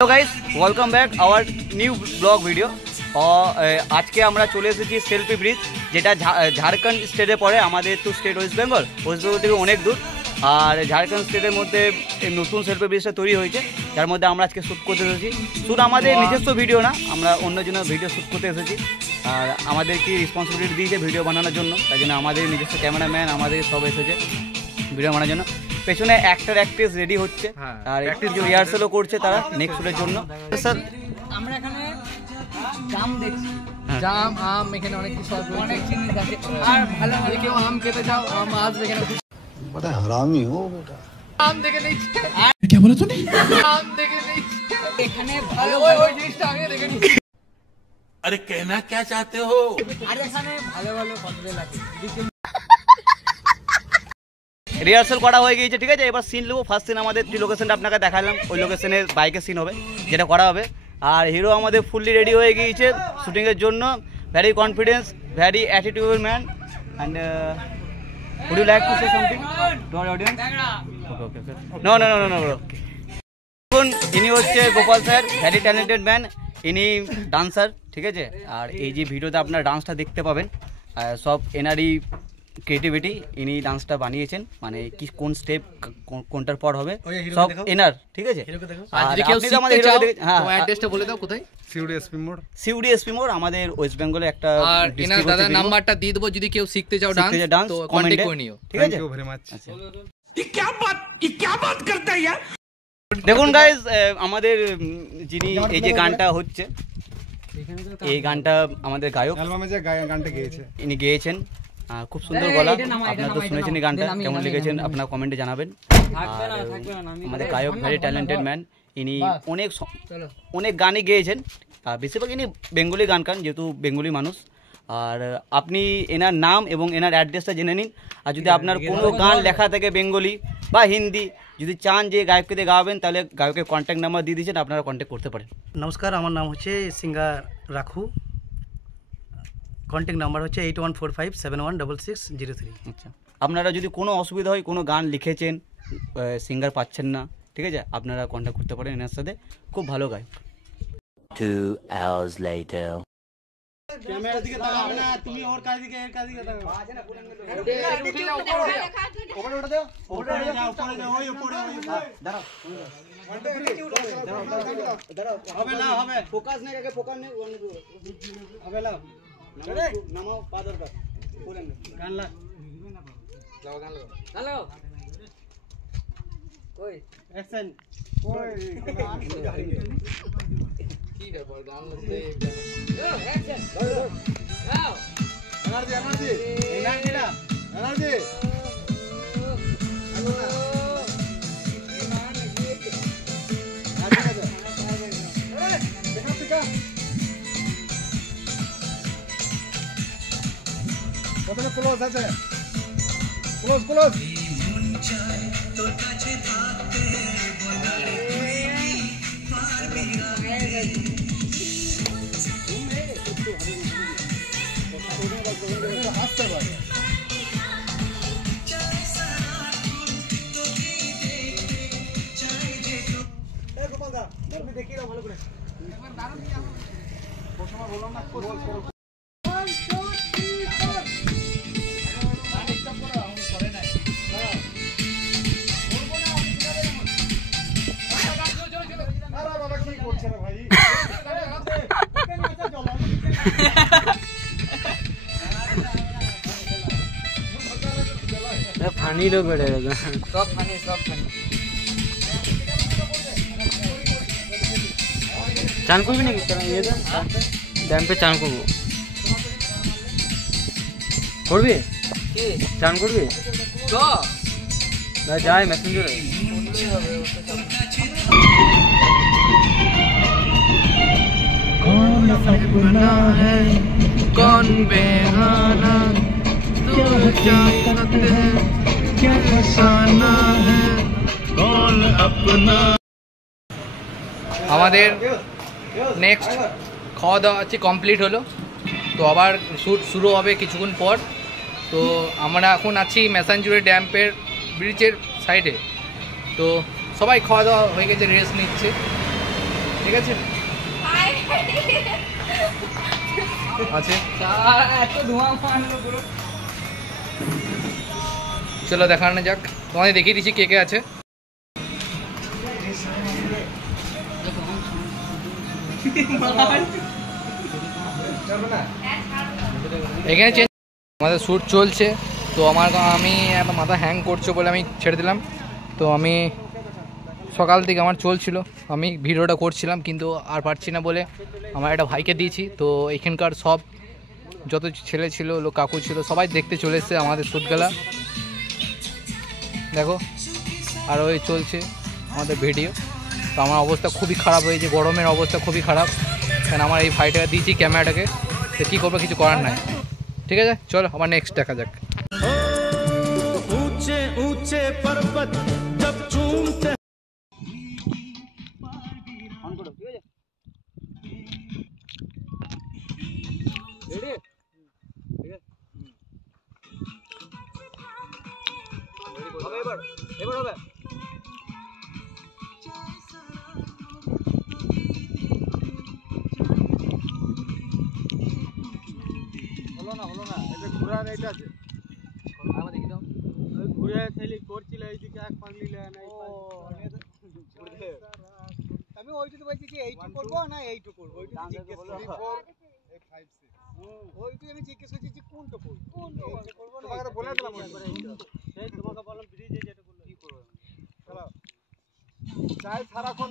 Hello guys, welcome back our new vlog video. আজকে আমরা চলে এসেছি সেলফি ব্রিজ, যেটা ঝাড়খণ্ড স্টেটে পড়ে। আমাদের তো স্টেট ওয়েস্ট বেঙ্গল থেকে অনেক দূর। আর ঝাড়খণ্ড স্টেটের মধ্যে নতুন সেলফি ব্রিজটা তৈরি হয়েছে, যার মধ্যে আমরা আজকে শ্যুট করতে এসেছি। শ্যুট আমাদের নিজস্ব ভিডিও না, আমরা অন্যজনের ভিডিও শ্যুট করতে এসেছি। আর আমাদেরকে রেসপন্সিবিলিটি দিয়েছে ভিডিও বানানোর জন্য, তাই জন্য আমাদের নিজস্ব ক্যামেরাম্যান আমাদের সব এসেছে ভিডিও বানানোর জন্য। পেছনে অ্যাক্টর অ্যাক্ট্রেস রেডি হচ্ছে আর কিছু রিহার্সালও করছে তারা নেক্সট শুটের জন্য। স্যার, আমরা এখানে জাম দেখছি, জাম আম, এখানে অনেক কিছু অনেক জিনিস আছে। আর ভালো যদি কেউ আম খেতে যাও, আম আসবে এখানে। बड़ा हरामी हो बेटा। আম দেখে নিচ্ছি। क्या बोला तूने? আম দেখে নিচ্ছি এখানে ভালো ওই জিনিসটা আগে দেখে নিচ্ছি। अरे कहना क्या चाहते हो? আর এখানে ভালো ভালো কন্ট্রোল আছে। রিহার্সাল করা হয়ে গিয়েছে, ঠিক আছে। এবার সিন নেবো। ফার্স্ট সিন আমাদের যে লোকেশনটা আপনাকে দেখালাম, ওই লোকেশনের বাইকের সিন হবে, যেটা করা হবে। আর হিরো আমাদের ফুললি রেডি হয়ে গিয়েছে শুটিংয়ের জন্য। Very confidence, very attitude man. And would you like to say something to our audience? Okay. No. ইনি হচ্ছে Gopal sir, very talented man. ইনি ডান্সার, ঠিক আছে। আর এই যে ভিডিওতে আপনার ডান্সটা দেখতে পাবেন, সব এনারই ক্রিয়েটিভিটি। ইনি ডান্সটা বানিয়েছেন, মানে কি কোন স্টেপ কোনটার পর হবে সব এনার, ঠিক আছে। সিউডি এসপি মোড় আমাদের ওয়েস্ট বেঙ্গলে একটা। দাদার নাম্বারটা দিয়ে দেবো, যদি কেউ শিখতে চাও ডান্স তো কন্টাক্ট করে নিও, ঠিক আছে। দেখুন গাইজ, আমাদের যিনি এই যে গানটা হচ্ছে, এই গানটা আমাদের গায়ক ইনি গেয়েছেন। খুব সুন্দর গলা, আপনারা তো শুনেছেন এই গানটা, কেমন লিখেছেন আপনারা কমেন্টে জানাবেন। আমাদের গায়ক ভেরি ট্যালেন্টেড ম্যান, ইনি অনেক গানই গেয়েছেন। বেশিরভাগ ইনি বেঙ্গলি গান গান, যেহেতু বেঙ্গলি মানুষ। আর আপনি এনার নাম এবং এনার অ্যাড্রেসটা জেনে নিন। আর যদি আপনার কোনো গান লেখা থাকে বেঙ্গলি বা হিন্দি, যদি চান যে গায়ককে দিয়ে গাওয়াবেন, তাহলে গায়কের কন্ট্যাক্ট নাম্বার দিয়ে দিয়েছেন, আপনারা কন্ট্যাক্ট করতে পারেন। নমস্কার, আমার নাম হচ্ছে সিঙ্গার রাখু। কন্ট্যাক্ট নাম্বার হচ্ছে 8145716603। আচ্ছা, আপনারা যদি কোনো অসুবিধা হয়, কোনো গান লিখেছেন, সিঙ্গার পাচ্ছেন না, ঠিক আছে, আপনারা কন্ট্যাক্ট করতে পারেন এনার সাথে। খুব ভালো গায়ক। 2 hours later. ক্যামেরার দিকে তাকাও না, তুমি ওর কাছ দিকে এর কাছ দিকে তাকাও। উপরে উঠে দাও, উপরে যাও, ওই উপরে দাঁড়াও। দাঁড়াও, হবে না, হবে ফোকাস নেই, আগে ফোকাস নেই, হবে না। নামাও পা দরকার, বলেন গান লাও, গান লাও, হ্যালো ওই অ্যাকশন, ওই কি ব্যাপার গান লাগছে, অ্যাকশন নাও, এনার্জি প্রথমে ক্লোজ আছে, ক্লোজ তোর কাছে থাকতে আসতে পারে। গোপাল দা, তুমি দেখিয়ে দাও ভালো করে। প্রথমে বললাম না, ফানি লোক বেড়ে গেছে, সব ফানি চান করবি নাকি? ড্যাম পে চান করবি চান করবি না? যাই মেসেঞ্জারে कौन सपना है कौन बेगाना तू चाहत है क्या फसाना है कौन अपना। আমাদের নেক্সট খাওয়া দাওয়া আছে, কমপ্লিট হলো। তো আবার শ্যুট শুরু হবে কিছুক্ষণ পর। তো আমরা এখন আছি মেসাঞ্জুরি ড্যাম্পের ব্রিজের সাইডে। তো সবাই খাওয়া দাওয়া হয়ে গেছে, রেস্ট নিচ্ছে। ঠিক আছে আছে চলো দেখানো যাক, তোমাদের দেখিয়ে দিচ্ছি কে কে আছে। এখানে চেঞ্জ আমাদের শ্যুট চলছে, তো আমি মাথা হ্যাং করছে বলে আমি ছেড়ে দিলাম। তো আমি সকাল থেকে আমার চলছিল, আমি ভিডিওটা করছিলাম কিন্তু আর পারছি না বলে আমার একটা ভাইকে দিয়েছি। তো এখানকার সব যত ছেলে ছিল, লোক কাকু ছিল, সবাই দেখতে চলে এসছে আমাদের শ্যুটগুলা। দেখো আর ওই চলছে আমাদের ভিডিও। তো আমার অবস্থা খুবই খারাপ হয়েছে, গরমের অবস্থা খুবই খারাপ, কারণ আমার এই ভাইটাকে দিয়েছি ক্যামেরাটাকে, তো কী করবো, কিছু করার নাই। ঠিক আছে চলো আবার নেক্সট দেখা যাক। ऊंचे ऊंचे पर्वत जब चूमते অন করো, ঠিক আছে? রেডি? ঠিক আছে। হবে এবার হবে। হলো না, এটা ঘোরার এইটা আছে। আমার দেখি দাও। ওই ঘুরে ফেলি করছিল এইদিকে এক পাক নিলে না এই পাক। আমি ওইটুকু বলছি যে এইটুকু করব না এইটুকু করব, ওইটুকু জিজ্ঞেস করি 4 8 5 6 ওইটুকু আমি জিজ্ঞেস করছি যে কোনটা করব, তোমাকে তো বলে দিলাম সেই তোমাকে বললাম ব্রিজে যেটা বললাম কি করব। চলো চাই সারাক্ষণ